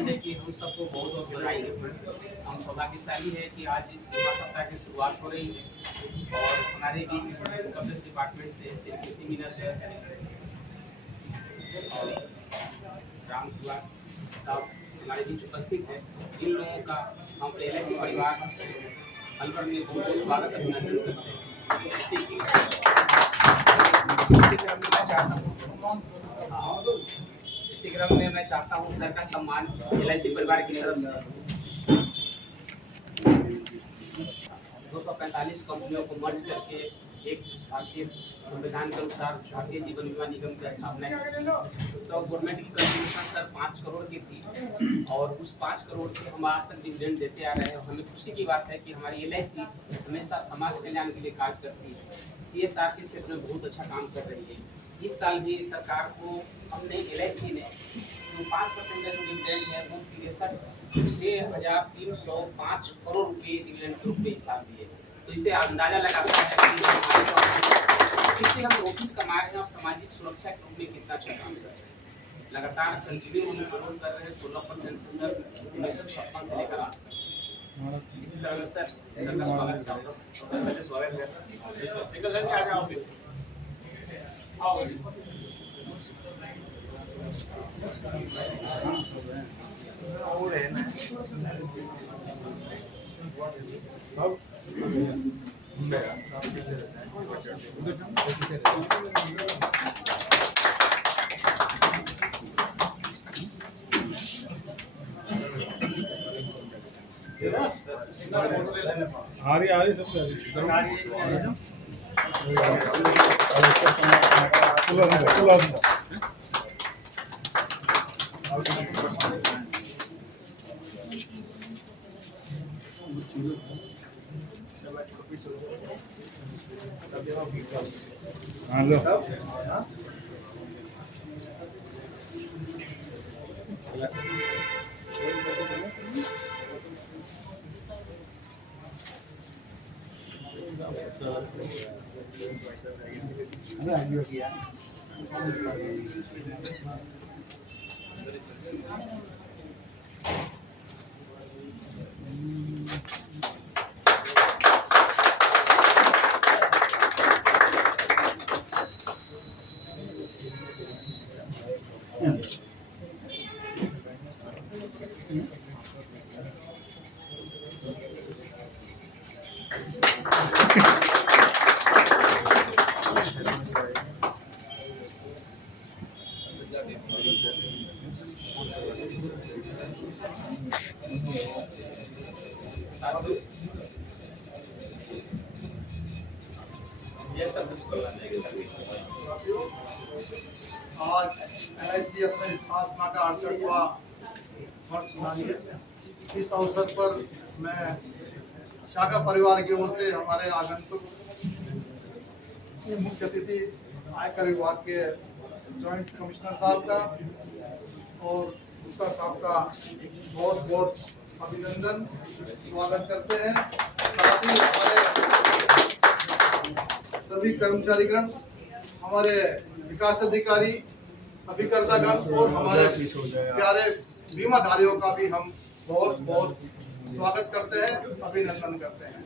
आनंद है कि हम सबको बहुत बहुत बधाई है। हम सौभाग्यशाली है कि आज युवा सप्ताह की शुरुआत हो रही है और हमारे बीच कम्युनिटी डिपार्टमेंट से श्री कृषि मीना सर और राम कुमार साहब हमारे बीच उपस्थित है। इन लोगों का हम LIC परिवार अलवर में बहुत बहुत स्वागत अभिनंदन करते हैं। इसी क्रम में मैं चाहता हूँ सर का सम्मान LIC परिवार की तरफ से 245 कंपनियों को मर्ज करके एक भारतीय संविधान के अनुसार भारतीय जीवन बीमा निगम की स्थापना की। तो गवर्नमेंट की कंट्रीब्यूशन सर 5 करोड़ की थी और उस 5 करोड़ से हम आज तक डिविडेंड देते आ रहे हैं। हमें खुशी की बात है कि हमारी LIC हमेशा समाज कल्याण के लिए कार्य करती है, CSR के क्षेत्र में बहुत अच्छा काम कर रही है। इस साल भी सरकार को हमने LIC ने जो 5% का जो डिविडेंड है वो 6,305 करोड़ रुपये डिविडेंड के रूप में इस साल दिए। तो इसे अंदाजा लगाता है कि इससे हम प्रॉफिट कमा रहे हैं और सामाजिक सुरक्षा के रूप में कितना अच्छा काम कर रहे हैं। लगातार कंटिन्यू हम ग्रोथ कर रहे हैं 16% से सर 1956 से लेकर आज तक। इस तरह सर का स्वागत चाहता हूँ। पहले स्वागत है आओ और है ना सब आ रही सब आज LIC अपने स्थापना का 68वां वर्ष मना रही है। इस अवसर पर मैं शाखा परिवार की ओर से हमारे आगंतुक मुख्य अतिथि आयकर विभाग के जॉइंट कमिश्नर साहब का और उत्तर साहब का बहुत बहुत अभिनंदन स्वागत करते हैं। साथ ही हमारे सभी कर्मचारीगण, हमारे विकास अधिकारी, अभिकर्तागण और हमारे प्यारे बीमाधारियों का भी हम बहुत बहुत स्वागत करते हैं, अभिनंदन करते हैं।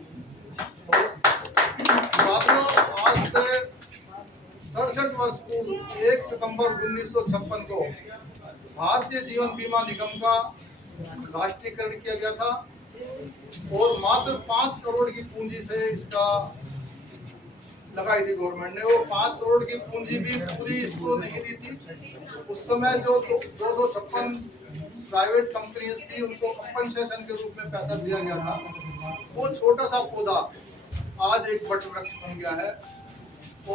साथियों, आज से 67 वर्ष पूर्व 1 सितंबर 1956 को भारतीय जीवन बीमा निगम का राष्ट्रीयकरण किया गया था और मात्र 5 करोड़ की पूंजी से इसका लगाई थी गवर्नमेंट ने। वो 5 करोड़ की पूंजी भी पूरी इसको नहीं दी थी। उस समय जो 256 प्राइवेट कंपनीज थी उनको कंपनसेशन के रूप में पैसा दिया गया था। वो छोटा सा पौधा आज एक वट वृक्ष बन गया है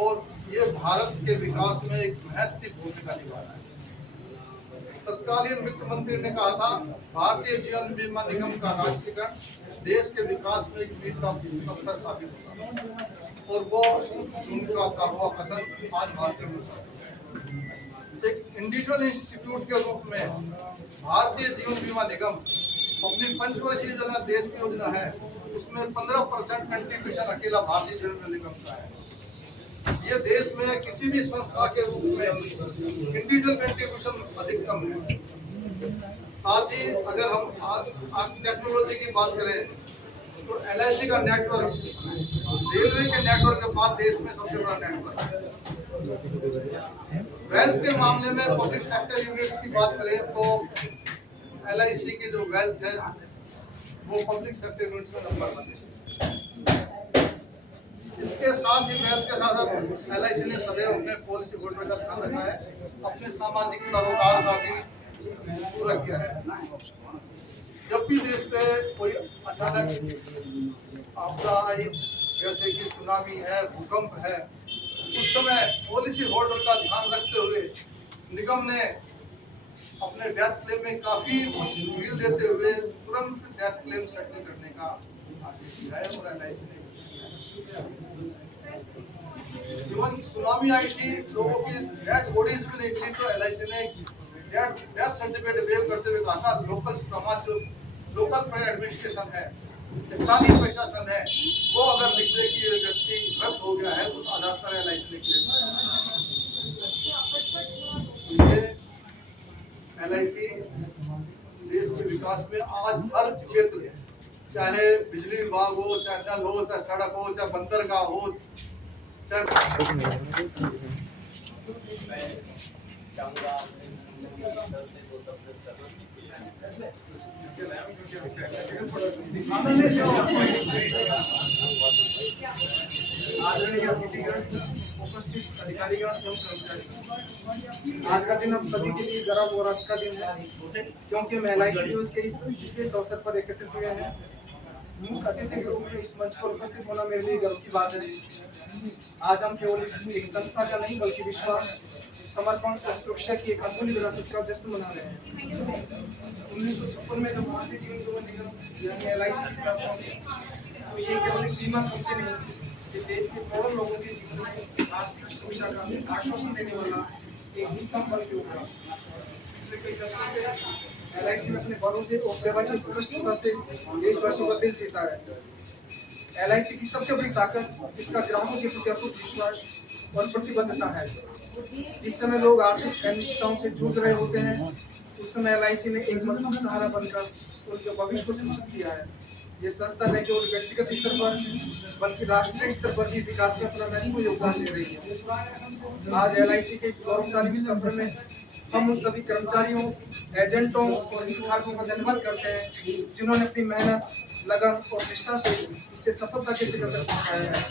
और ये भारत के विकास में एक महत्वपूर्ण भूमिका निभा रहा है। तत्कालीन वित्त मंत्री ने कहा था भारतीय जीवन बीमा निगम का राष्ट्रीयकरण देश के विकास में एक मील का पत्थर साबित होगा और वो उनका कहा कथन आज भाषण में एक इंडिविजुअल इंस्टीट्यूट के रूप में भारतीय जीवन बीमा निगम अपनी पंचवर्षीय योजना देश की योजना है, उसमें 15% कंट्रीब्यूशन अकेला भारतीय जीवन बीमा निगम का है। ये देश में किसी भी संस्था के रूप में इंडिविजुअल कंट्रीब्यूशन अधिकतम है। साथ ही अगर हम टेक्नोलॉजी की बात करें तो LIC का नेटवर्क रेलवे के नेटवर्क के बाद देश में सबसे बड़ा नेटवर्क है। वेल्थ के मामले में पब्लिक सेक्टर यूनिट्स की बात करें तो LIC की जो वेल्थ है वो पब्लिक सेक्टर यूनिट्स में नंबर 1 है। इसके साथ ही वेल्थ के साथ LIC ने सदैव अपने पॉलिसी होल्डर का ध्यान रखा है, अपने सामाजिक सरोकार का भी पूरा किया है। जब भी देश पे कोई अचानक आपदा आई जैसे कि सुनामी है, भूकंप है, उस समय पॉलिसी होल्डर का ध्यान रखते हुए निगम ने अपने डेथ क्लेम में काफी कुछ ढील देते हुए तुरंत डेथ क्लेम सेटल करने का आदेश दिया है और LIC ने इवन सुनामी आई थी, लोगों की डेड बॉडीज भी नहीं मिली तो LIC ने डेथ सर्टिफिकेट वेव करते हुए कहा था लोकल समाज जो लोकल एडमिनिस्ट्रेशन है, स्थानीय प्रशासन है, वो अगर लिख दे कि ये व्यक्ति मृत हो गया है उस आधार पर LIC ने क्लेम किया। LIC देश के विकास में आज हर क्षेत्र, चाहे बिजली विभाग हो, चाहे नल हो, चाहे सड़क हो, चाहे बंदरगाह हो, चाहे उपस्थित अधिकारियों एवं कर्मचारी, आज का दिन हम सभी के लिए गर्व और हर्ष का दिन है क्योंकि हम LIC दिवस के इस विशेष अवसर पर एकत्रित हुए हैं। मुख्य अतिथि के रूप में इस मंच पर उपस्थित होना मेरे लिए गर्व की बात है। आज हम केवल एक संस्था का नहीं बल्कि विश्वास, समर्पण और सुरक्षा की एक अनमोल विरासत का जश्न मना रहे हैं। 1956 में जब भारतीय जीवन बीमा निगम यानी LIC की स्थापना हुई तो ये केवल एक बीमा कंपनी नहीं थी, ये देश के करोड़ों लोगों के जीवन में आर्थिक सुरक्षा का आश्वासन देने वाला एक स्तंभ बन के उभरा। पिछले कई दशकों से LIC ने अपने भरोसे और सेवा की उत्कृष्टता से देशवासियों का दिल जीता है। LIC की सबसे बड़ी ताकत इसका ग्राहकों के प्रति अटूट विश्वास और प्रतिबद्धता है। जिस समय लोग आर्थिक अनिश्चितताओं से जूझ रहे होते हैं उस समय LIC ने एक मजबूत सहारा बनकर उनके भविष्य को सुनिश्चित किया है। ये संस्था न केवल व्यक्तिगत स्तर पर बल्कि राष्ट्रीय स्तर पर भी विकास में अपना महत्वपूर्ण योगदान दे रही है। आज LIC के इस गौरवशाली सफर में हम उन सभी कर्मचारियों, एजेंटों और हितधारकों का धन्यवाद करते हैं जिन्होंने अपनी मेहनत, लगन और निष्ठा से इसे सफलता के शिखर तक पहुंचाया है।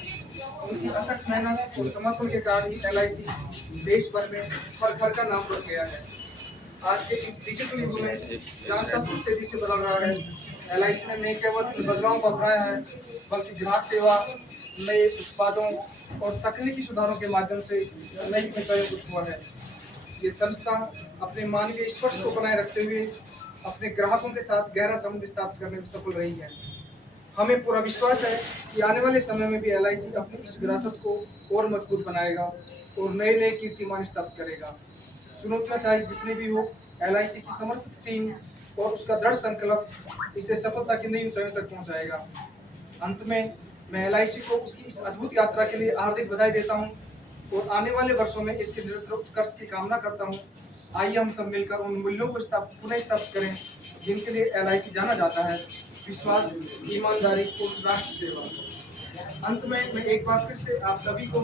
उनकी अथक मेहनत और समर्पण के कारण ही LIC देश भर में फल का नाम बन गया है। आज के इस डिजिटल युग में जहाँ सब कुछ तेजी से बदल रहा है, LIC ने न केवल बदलाव को अपनाया है बल्कि ग्राहक सेवा, नए उत्पादों और तकनीकी सुधारों के माध्यम से नई ऊंचाइयों को छुआ है। ये संस्था अपने मानवीय स्पर्श को बनाए रखते हुए अपने ग्राहकों के साथ गहरा संबंध स्थापित करने में सफल रही है। हमें पूरा विश्वास है कि आने वाले समय में भी LIC अपनी इस विरासत को और मजबूत बनाएगा और नए कीर्तिमान स्थापित करेगा। चुनौतियां चाहे जितनी भी हो, LIC की समर्पित टीम और उसका दृढ़ संकल्प इसे सफलता की नई ऊंचाइयों तक पहुंचाएगा। अंत में मैं LIC को उसकी इस अद्भुत यात्रा के लिए हार्दिक बधाई देता हूं और आने वाले वर्षों में इसके निरंतर उत्कर्ष की कामना करता हूं। आइए हम सब मिलकर उन मूल्यों को पुनः स्थापित करें जिनके लिए LIC जाना जाता है: विश्वास, ईमानदारी और राष्ट्र सेवा। अंत में मैं एक बार फिर से आप सभी को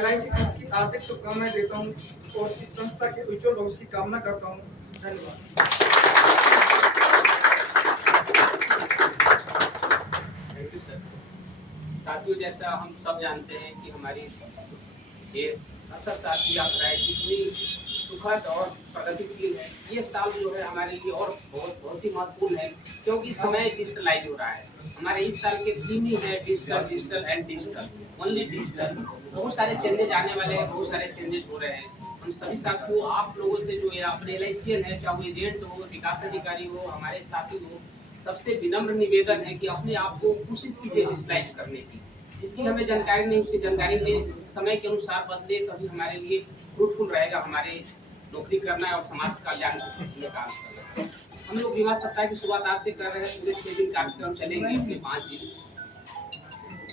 LIC की हार्दिक शुभकामनाएं देता हूं और इस संस्था के उज्जवल भविष्य की कामना करता हूं। धन्यवाद। Thank you sir. साथियों, जैसा हम सब जानते हैं कि हमारी देश सशक्त यात्राएं कितनी सुखद और प्रगतिशील है। ये साल जो है हमारे लिए और बहुत ही महत्वपूर्ण है क्योंकि समय डिजिटलाइज हो रहा है। हमारे इस साल के थीम ही है digital, digital and digital, only digital. बहुत सारे चेंजेज आने वाले हैं, बहुत सारे चेंजेज हो रहे हैं। हम सभी साथियों, आप लोगों से जो है अपने LICian है, चाहे वो एजेंट हो, विकास अधिकारी हो, हमारे साथी हो, सबसे विनम्र निवेदन है कि अपने आप को कोशिश कीजिए डिजिटलाइज करने की। जिसकी हमें जानकारी नहीं, उसकी जानकारी में समय के अनुसार बदले, तभी हमारे लिए फ्रूटफुल रहेगा हमारे नौकरी करना है और समाज कल्याण के लिए काम करना है। हम लोग बीमा सप्ताह की शुरुआत आज से कर रहे हैं। पूरे 6 दिन कार्यक्रम चलेंगे, अपने 5 दिन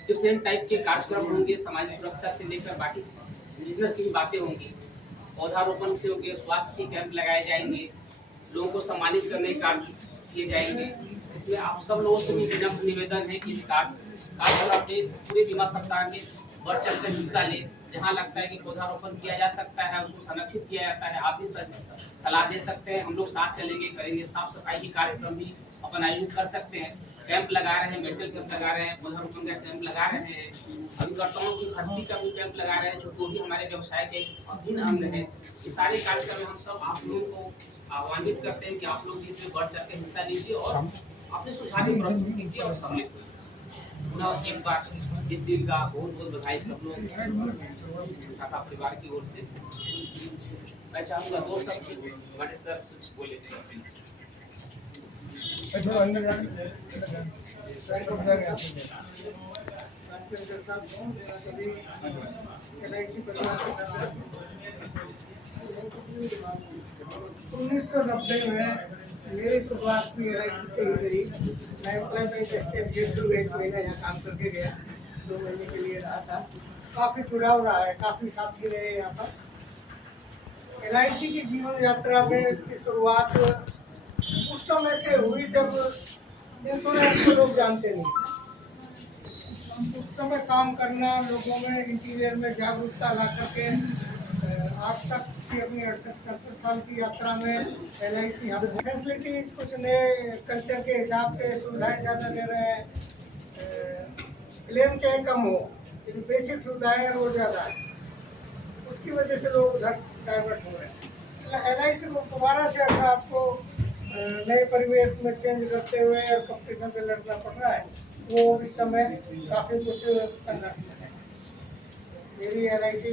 डिफरेंट टाइप के कार्यक्रम होंगे। सामाजिक सुरक्षा से लेकर बाकी बिजनेस की भी बातें होंगी, पौधारोपण से होंगे, स्वास्थ्य के कैंप लगाए जाएंगे, लोगों को सम्मानित करने के कार्य किए जाएंगे। इसमें आप सब लोगों से भी विनम्र निवेदन है कि इस कार्य में पूरे बीमा सप्ताह में बढ़ चढ़ कर हिस्सा ले। जहाँ लगता है कि पौधारोपण किया जा सकता है, उसको संरक्षित किया जाता है, आप भी सलाह दे सकते हैं। हम लोग साथ चलेंगे, करेंगे। साफ सफाई की कार्यक्रम भी अपन आयोजित कर सकते हैं। कैंप लगा रहे हैं, मेडिकल कैंप लगा रहे हैं, पौधारोपण का कैंप लगा रहे हैं, अभिकर्ताओं की भर्ती का भी कैंप लगा रहे हैं, जो भी हमारे व्यवसाय के एक अभिन्न अंग है। इस सारे कार्यक्रम में हम सब आप लोगों को आह्वानित करते हैं कि आप लोग भी इसमें बढ़ चढ़ के हिस्सा लीजिए और अपने सुझाव भी प्रस्तुत कीजिए और सम्मिलित होइए। पुनः एक बार इस दिन का बहुत बहुत बधाई सब लोग शाखा परिवार की ओर से। मैं चाहूँगा दो शब्द गणेश सर कुछ बोले। थोड़ा अंदर उन्नीस सौ 90 में मेरी शुरुआत भी LIC से ही हुई। मैं एक महीना यहाँ काम करके गया, 2 महीने के लिए रहा था। काफ़ी जुड़ाव रहा है, काफ़ी साथी रहे यहाँ पर। LIC की जीवन यात्रा में इसकी शुरुआत उस समय से हुई जब इंश्योरेंस को लोग जानते नहीं थे। उस समय काम करना, लोगों में इंटीरियर में जागरूकता ला करके आज तक की अपनी 68-70 साल की यात्रा में LIC यहाँ पे फैसिलिटीज कुछ नए कल्चर के हिसाब से सुविधाएं ज़्यादा दे रहे हैं। क्लेम चाहे कम हो, लेकिन बेसिक सुविधाएं रोज ज़्यादा है, उसकी वजह से लोग उधर डाइवर्ट हो रहे हैं। LIC को दोबारा से अगर आपको नए परिवेश में चेंज करते हुए और कंपटीशन से लड़ना पड़ रहा है, वो इस समय काफ़ी कुछ संघर्ष है। मेरी LIC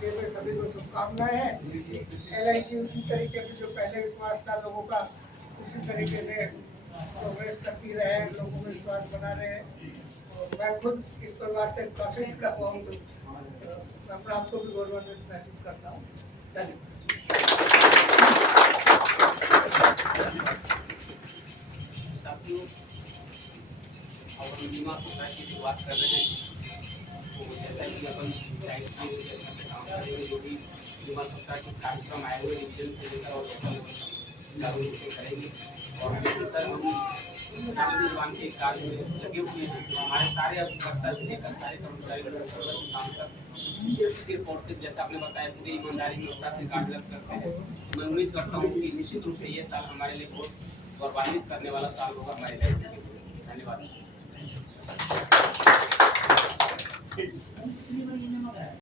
के में सभी को शुभकामनाएं हैं। LIC उसी तरीके से जो पहले विश्वास था लोगों का, उसी तरीके से प्रोग्रेस करती रहे, लोगों में विश्वास बना रहे। और मैं खुद इस परिवार से काफ़ी जुड़ा हुआ हूँ, तो अपने आप को भी गौरवान्वित महसूस करता हूँ। धन्यवाद। साथियों, और बीमा सप्ताह की शुरुआत कर रहे हैं। तो जैसा कि अपन काम करेंगे, जो भी बीमा सप्ताह के कार्यक्रम आए हुए डिवीजन से लेकर और लोकल जागरूक से करेंगे। और सर हम निर्माण के कार्य में लगे हुए हैं। तो हमारे सारे अभिकर्ता से लेकर सारे कर्मचारी काम तक सिर्फ और सिर्फ जैसा आपने बताया पूरी ईमानदारी निष्ठा से कार्यरत करते हैं। मैं उम्मीद करता हूँ कि निश्चित रूप से ये साल हमारे लिए बहुत गौरवान्वित करने वाला साल होगा हमारे लिए। धन्यवाद।